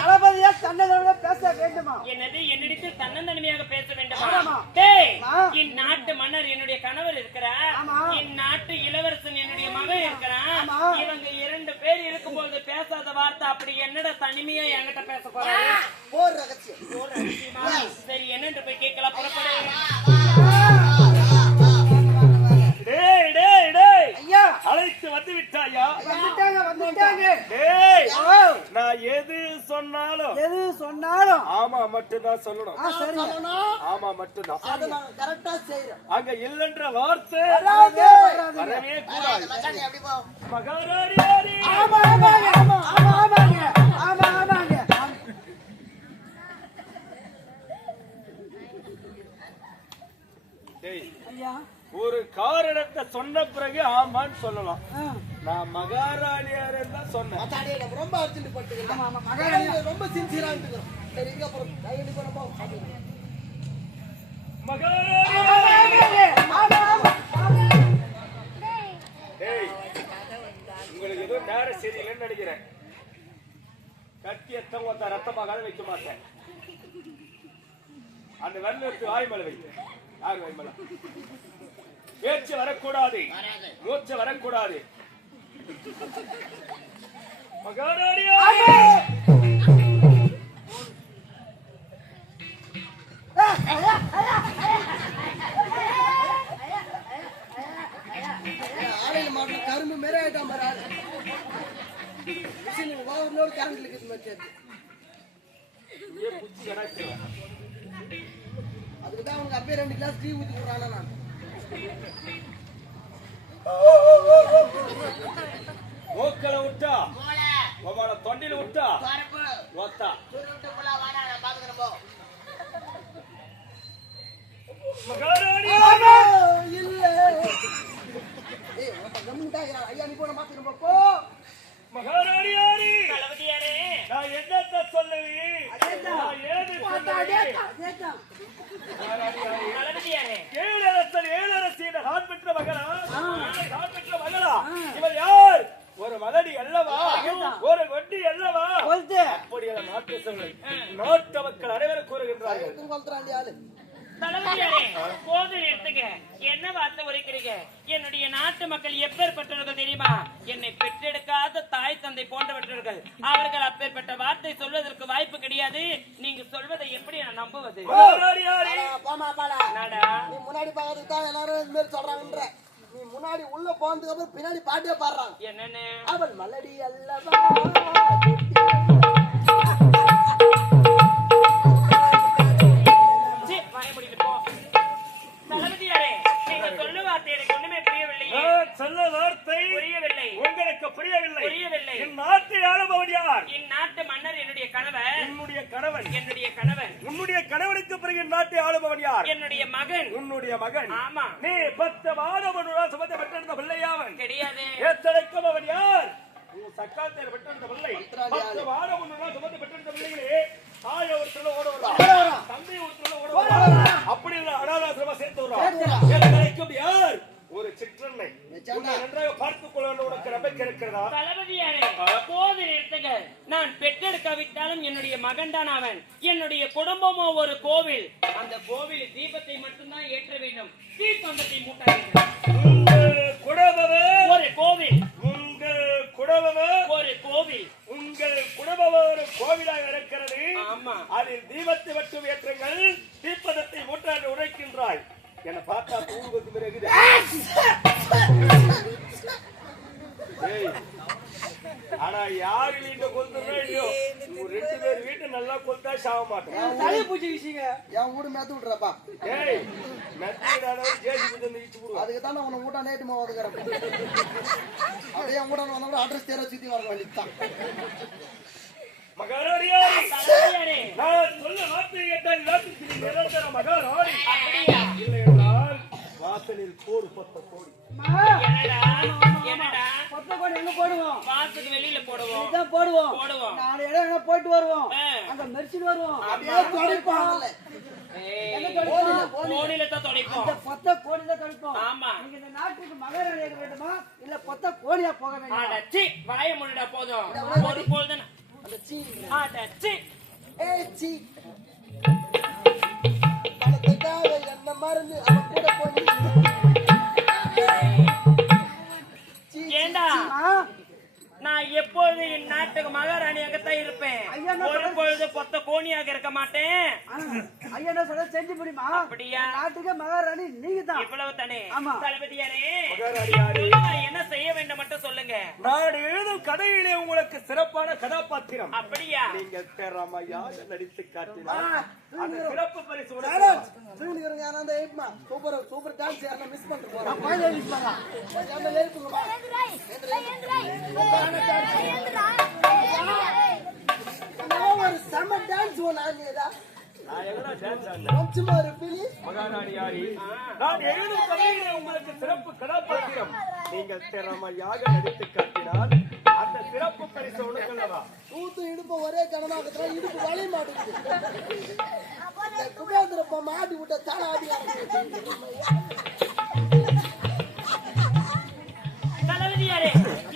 தளபதியா தன்னதோட பேச வேண்டுமா? என்னது என்னிடத்தில் தன்னந்தனிமையாக பேச வேண்டுமா? ஆமா. இந்நாட்டு மன்னர் என்னுடைய கணவர் இருக்கிறார், இந்நாட்டு இளவரசன் என்னுடைய மகன் இருக்கிறான். இவங்க 2 பேர் இருக்கும்போது பேசாத வார்த்தை அப்படி என்னடா தனிமையா என்கிட்ட பேச போறாரு? போர் ரகசியம். சரி என்னன்னு போய் கேட்கலாம். புறப்படு. அழைத்து வந்து விட்டாயா? வந்துட்டாங்க. நான் எது சொன்னாலும் ஆமா மட்டும்தான் சொல்லணும். ஆமா மட்டும்தான். அதை நாங்க கரெக்டா செய்றோம். அங்க இல்லன்ற வார்த்தை வரவே கூடாது. மகாராணி ஆமாங்க. ஒரு காரணத்தை சொன்ன பிறகு ஆமான்னு சொல்லலாம். நான் மகாராணியார் தான் சொன்னேன். ரொம்ப அர்ஜென்ட் பட்டுக்கிறேன். ரொம்ப சின்சியரா இருக்கிறோம். சரி இங்க அப்புறம் உங்களுக்கு ஏதோ நேரம் சரியில்லைன்னு நினைக்கிறேன். கத்தியத்தை ஒருத்த ரத்தமாக வைக்க மாட்டேன். அந்த வெள்ள எடுத்து வாய் மேல வைக்க. யாரு வாய் மேல? பேச்சு வரக்கூடாது, மூச்சு வரக்கூடாது. மகாராணியா கரும்பு மேல ஆயிட்டான் பாரு. கரண்ட் இருக்குது. அதுக்குதான் அவங்க அப்பே 2 கிளாஸ் டீ ஊத்தி விடுறானா நான். மூக்கல விட்டா உங்களோட தொண்டில விட்டா ஒத்தா மகாராணி இல்ல ஐயா நீ போன மாத்திரம் போ. மகாராணியாரி தளபதியாரே, நான் என்னத்த சொல்லுவேன்? தளபதியாரே, ஏழரசியின் நான் பெற்ற மகளா? இவர் யார்? ஒரு மலடி அல்லவா? ஒரு வட்டி அல்லவா? அப்படியே நாட்டு சொல்லை நாட்டு மக்கள் அனைவரும் கூறுகின்றார்கள். தளபதியாரே, போது எடுத்துங்க. என்ன வார்த்தை உரைக்கிறீங்க? என்னுடைய நாட்டு மக்கள் எப்பேற்பட்டவர்கள் தெரியுமா? என்னை பெற்றெடுக்காத தாய் தந்தை போன்றவர்கள். அவர்கள் அப்பேற்பட்ட வார்த்தை சொல்வதற்கு வாய்ப்பு கிடையாது. நீங்க சொல்வதை எப்படி நான் நம்புவது? முன்னாடி பாக்கிறதுக்கு தான் எல்லாரும் இது மாதிரி சொல்றாங்கன்ற. நீ முன்னாடி உள்ள போனதுக்கு அப்புறம் பின்னாடி பாட்டே பாடுறாங்க. என்னன்னு? அவள் மலடி அல்லவா? சொல்ல வார்த்தை புரியவில்லை. உங்களுக்கு புரியவில்லை. இந்நாட்டு ஆளுபவன் யார்? இந்நாட்டு மன்னர் என்னுடைய கணவன். உன்னுடைய கணவன்? என்னுடைய கணவன். உன்னுடைய கணவனுக்கு பிறகு இந்நாட்டை ஆளுபவன் யார்? என்னுடைய மகன். உன்னுடைய மகன்? ஆமா. நீ 10 மாதவனுடன் சுமந்து பெற்றிருந்த பிள்ளையாவன் கிடையாது. ஏத்தடைக்கும் அவன் யார்? சக்காத்தேர் பெற்றிருந்த பிள்ளை. 10 மாதவனுடன் சுமந்து பெற்றிருந்த பிள்ளைகளே தாய ஒருத்தர ஓடுவான், தந்தை ஒருத்தர ஓடுவான். அப்படி இல்ல அனாதாசிரமா சேர்த்து விடுறான். ஏத்தடைக்கும் யார்? ஒரு சிற்றன்னை. நன்றாக பார்த்துக் கொள்ள உனக்கு நம்பிக்கை இருக்கிறதா? தளபதியாரே, போது நிறுத்துங்க. நான் பெற்றெடுக்காவிட்டாலும் என்னுடைய மகன் தான் அவன். என்னுடைய குடும்பமோ ஒரு கோவில். அந்த கோவில் தீபத்தை மட்டும்தான் ஏற்ற வேண்டும். தீப்பந்தத்தை மூட்ட வேண்டும். உங்கள் குடும்பமே ஒரு கோவில். உங்கள் குடும்பமே ஒரு கோவில். உங்கள் குடும்பம் ஒரு கோவிலாக இருக்கிறது. ஆமா. அதில் தீபத்தை மட்டும் ஏற்றுங்கள், தீப்பந்தத்தை மூட்டாண்டு உரைக்கின்றாய். என்ன பார்த்தா தூங்குவது பிறகு ஆனா யாரு வீட்டை கொல்றா இல்லையோ 2 பேர் வீட்டை நல்லா கொல்தா சாக மாட்டோம். தலை பூச்சி விஷயங்க என் வீடு மேத்து விட்டுறப்பா. ஏய் மெத்திடாதே ஜேசி வந்து இச்சு போடு. அதுக்கு தான் நான் உன்னை ஊட்டா நேட்டுமா ஓதுக்கறேன். அப்படியே என் கூட வந்தா அட்ரஸ் தேர சுத்தி வர வேண்டியதுதான். மகாராணியாரே, நான் சொல்ல வார்த்தை கேட்டால் நாட்டுக்கு நீ நிரந்தர மகாராணி. அப்படியா? இல்லை என்றால் வாசலில் போடு 10 கோடி. என்னடா 10 கோடி எங்க போடுவோம்? வாசலுக்கு வெளியில போடுவோம். இதான் போடுவோம். 4 இடம் எங்க போயிட்டு வருவோம். அங்க மெர்சிட்டு வருவோம். அப்படியே தொடைப்பாங்கல. கோடியில தான் தொலைப்போம். இந்த பொத்த கோடி தான் கழிப்போம். ஆமா. நீங்க இந்த நாட்டுக்கு மகாராணி ஆக வேண்டுமா இல்ல பொத்த கோடியா போக வேண்டுமா? அடச்சி வாய முன்னடா போதும். ஒரு பொழுதுன அந்த சீ அடச்சி சீ பணத்துக்காக என்ன மறந்து அவன் கூட போய் ஏண்டா நான் எப்பொழுது என் நாட்டுக்கு மகாராணியாகத்தான் இருப்பேன். ஒரு பொழுது பொத்த கோணியாக இருக்க மாட்டேன். ஐயா என்ன சொல்ல செஞ்சு முடியுமா? அப்படியா? நாட்டுக்கு மகாராணி நீங்க தான். இவ்வளவு தானே ஆமா. தளபதியாரே, மகாராணியாரே, நான் என்ன செய்ய வேண்டும் மட்டும் சொல்லுங்க. நான் எழுதும் கதையிலே உங்களுக்கு சிறப்பான கதாபாத்திரம். அப்படியா? நீங்கள் திறமையாக நடித்து காட்டினார். அந்த சிறப்பு பரிசு தூங்குறீங்க. அந்த ஏப்மா சூப்பர் சூப்பர் டான்ஸ் யாரா மிஸ் பண்ணிட்டு போறாங்க. அப்பா எழுதிப்பாங்க. நம்ம ஏப்புங்கப்பா. ஒரு செம டான்ஸ் ஒண்ணாங்கடா. நான் எங்கடா டான்ஸ் ஆடுறேன்? கொஞ்சமா ஒரு பிளி. மகாராணியாரே, நான் எழுதும் கதையிலே உங்களுக்கு சிறப்பு கதாபாத்திரம். நீங்கள் திறமையாக நடித்து காட்டினால் அந்த சிறப்பு பரிசு உனக்கல்லவா? தூத்து இடுப்பு ஒரே கணமாகத்துல இடுப்பு வலி மாட்டேங்குது. குபேந்திரப்ப மாட்டி விட்ட தலை ஆடி தளபதியாரே,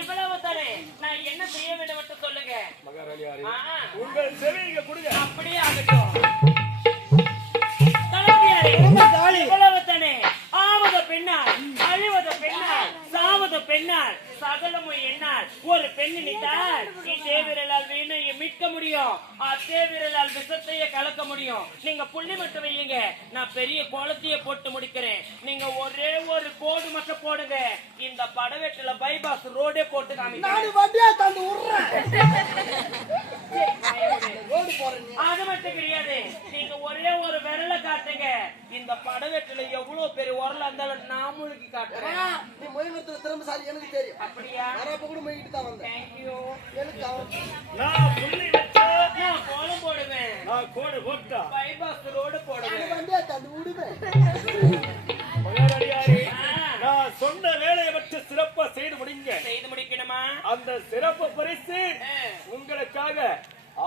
இவ்வளவு தானே நான் என்ன செய்ய வேண்டும் மட்டும் சொல்லுங்க. மகாராணியாரே, ஆ, உங்கள் செவியை கொடுங்க. அப்படியே ஆகட்டும். தளபதியாரே, இவ்வளவு தானே ஆவது பெண்ணால் அழிவது பெண்ணால் சாவது பெண்ணால் சகலமும் என்னால் ஒரு பெண் நினைத்தால் இதே விரலால் வீணையை மீட்க முடியும், அதே விரலால் விஷத்தையே கலக்க முடியும். நீங்க புள்ளி மட்டும் வையுங்க, நான் பெரிய கோலத்தையே போட்டு முடிக்கிறேன். நீங்க ஒரே ஒரு கோடு மட்டும் போடுங்க, இந்த படவேட்டில பைபாஸ் ரோடே போட்டு காமிக்கிறேன். நானு வண்டியா தந்து உடுறேன். ரோடு போறேன். அது மட்டும் கிடையாது, நீங்க ஒரே ஒரு விரலை காட்டுங்க, இந்த படவேட்டில எவ்வளவு பெரிய உரலா இருந்தாலும் நான் முழுக்கி காட்டுறேன். நீ மொழிபெயர்த்துல திறமைசாலி எனக்கு தெரியும். அப்படியா? வரப்ப கூட மொழிட்டு தான் வந்தேன். தேங்க்யூ. எனக்கு அவன் நான் புள்ளி வச்சா நான் கோலம் போடுவேன், நான் கோடு போட்டா. பைபாஸ் ரோடு போடுவேன். வண்டியா தந்து விடுவேன். மகாராணியாரே, நான் சொன்ன வேலையை மட்டும் சிறப்பா செய்து முடிங்க. செய்து முடிக்கணுமா? அந்த சிறப்பு பரிசு உங்களுக்காக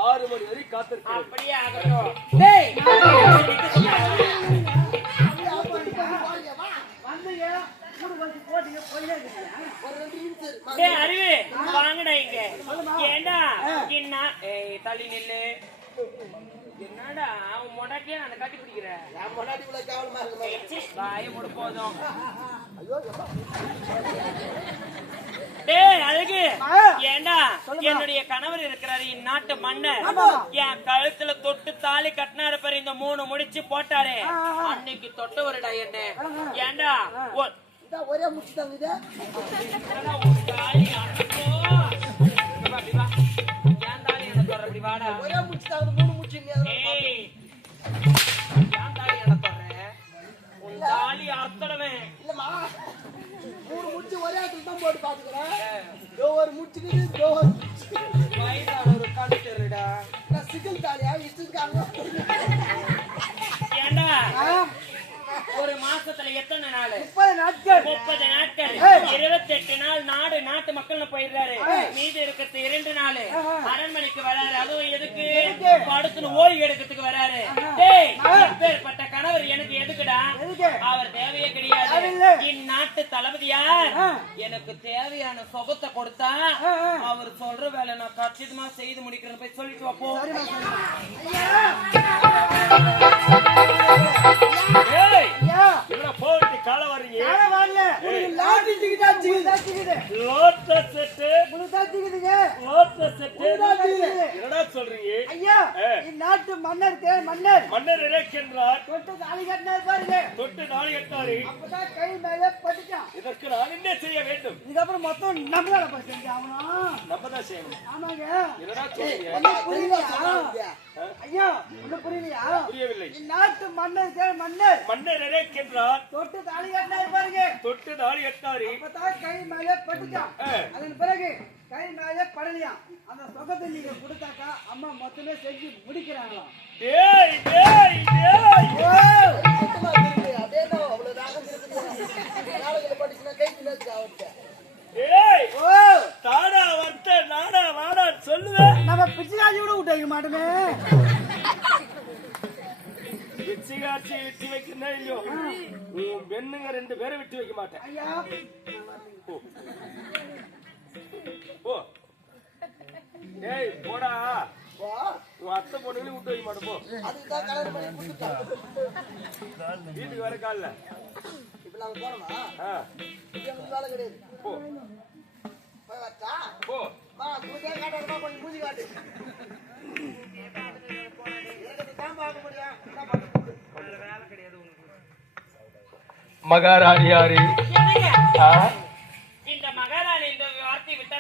6 மணி வரை காத்திருக்கிறேன். அப்படியே ஆகட்டும். டேய், வந்தீங்க மூணு வந்து போட்டீங்க போயிட்டே இருக்கீங்க. ஒரு 2 நிமிஷம் டேய் அறிவு, வாங்கடா இங்க. ஏண்டா என்ன? ஏய் தள்ளி நில்லு. என்னடா உன் மொடாட்டியா அந்த கட்டி பிடிக்கிற? என் முன்னாடி இவ்வளவு கேவலமா இருக்கு. வாய முடு போதும். ஐயோ எப்பா. டேய் அழகு, ஏண்டா என்னுடைய கணவர் இருக்கிறாரு இந்நாட்டு மன்னர். என் கழுத்துல தொட்டு தாலி கட்டினாரு பாரு, இந்த 3 முடிச்சு போட்டாரு, அன்னைக்கு தொட்டவருடா என்ன. ஏண்டா இதான் ஒரே முச்சு தாங்க இது. ஒரு தாலி அறுத்தோ. இங்க வா, இப்படி வா. ஏன் தாலி என்ன சொல்ற? இப்படி வாடா. ஒரே முச்சு தாங்க 3 முச்சு நீ அதனால ஏய், ஏன் தாலி என்ன சொல்ற? உன் தாலி அறுத்தடுவேன். இல்லம்மா 3 முச்சு ஒரே இடத்துல தான் போட்டு பாத்துக்கிறேன். ஒரு முச்சுக்கு ஒரு வயதான ஒரு கண்ணு தெருடா. நான் சிக்கல் தாலியா இஷ்டத்துக்காக ஏண்டா ஒரு மாசத்துல எத்தனை நாள்? 30 நாட்கள். 30 நாட்கள். 28 நாள் நாடு நாட்டு மக்கள் போயிடுறாரு. மீதி இருக்கிறது 2 நாள் அரண்மனைக்கு வராரு. அதுவும் எதுக்கு? படுத்துன்னு ஓய்வு எடுக்கிறதுக்கு வராரு. டேய், இப்பேற்பட்ட கணவர் எனக்கு எதுக்குடா? அவர் தேவையே கிடையாது. இந்நாட்டு தளபதியார் எனக்கு தேவையான சொகத்தை கொடுத்தா அவர் சொல்ற வேலை நான் கச்சிதமா செய்து முடிக்கிறேன்னு போய் சொல்லிட்டு வாப்போ. ஏய், ஐயா இவனை போட்டு கால வர்றீங்க. யார வரல. லாட்டி டிக்கெட் தாச்சிக்குது. லோட்டஸ் செட்டு, உங்களுக்கு தாச்சிக்குதுங்க. Lotus set. தாச்சிக்குது. என்னடா சொல்றீங்க? ஐயா இந்நாட்டு மன்னர் மன்னர் மன்னர் இறக்கின்றார். தொட்டு தாலி கட்டினார் பாருங்க. தொட்டு நாளை எட்டாரு. அப்பதான் கை மேல பட்டுச்சான். இதற்கு நான் என்ன செய்ய வேண்டும்? இதுக்கப்புறம் மொத்தம் நம்மளால போய் செஞ்சு ஆகணும். நம்ம தான் செய்யணும். ஆமாங்க. என்னடா சொல்றீங்க? ஒண்ணும் புரியலையா? சொன்னாங்க. ஐயா ஒண்ணும் புரியலையா? புரியவில்லை. இந்நாட்டு மன்னர் மன்னர் மன்னர் இறக்கின்றார். தொட்டு தாலி கட்டினார் பாருங்க. தொட்டு நாளை எட்டாரு. அப்பதான் கை மேல பட்டுச்சான். அதன் பிறகு கை மேல படலையாம். அந்த சொகத்தை நீங்க கொடுத்தாக்கா அம்மா மொத்தமே செஞ்சு முடிக்கிறாங்களாம். டேய் டேய் டேய். சுத்தமா இருக்கு. அதே தான் அவ்வளவு ராகம் இருக்குது. நாளைக்கு படிச்சுனா கைக்கு நேத்து ஆவட்ட. டேய், ஓ தாடா வந்த நாடா வாடா சொல்லுவேன். நம்ம பிச்சைக்காரி கூட விட்டு வைக்க மாட்டோமே. பிச்சைக்காட்சி விட்டு வைக்கிறதா இல்லையோ உன் பெண்ணுங்க 2 பேரை விட்டு வைக்க மாட்டேன். ஐயா போ டேய் போடா. வா, உன் அத்தை பொண்ணுங்களையும் விட்டு வைக்க மாட்டேன். போ அதுக்கு தான் கல்யாணம் பண்ணி கொடுத்துட்டான். வீட்டுக்கு வர காலில். இப்ப நாங்க போனோமா? இது எனக்கு வேலை கிடையாது. போ போய் வரட்டா? போ. மூஞ்சே காட்டாதமா, கொஞ்சம் மூஞ்சி காட்டு. எனக்கு தான் பார்க்க முடியும். என்ன பண்ண மகாராணி யாரு? என்னங்க?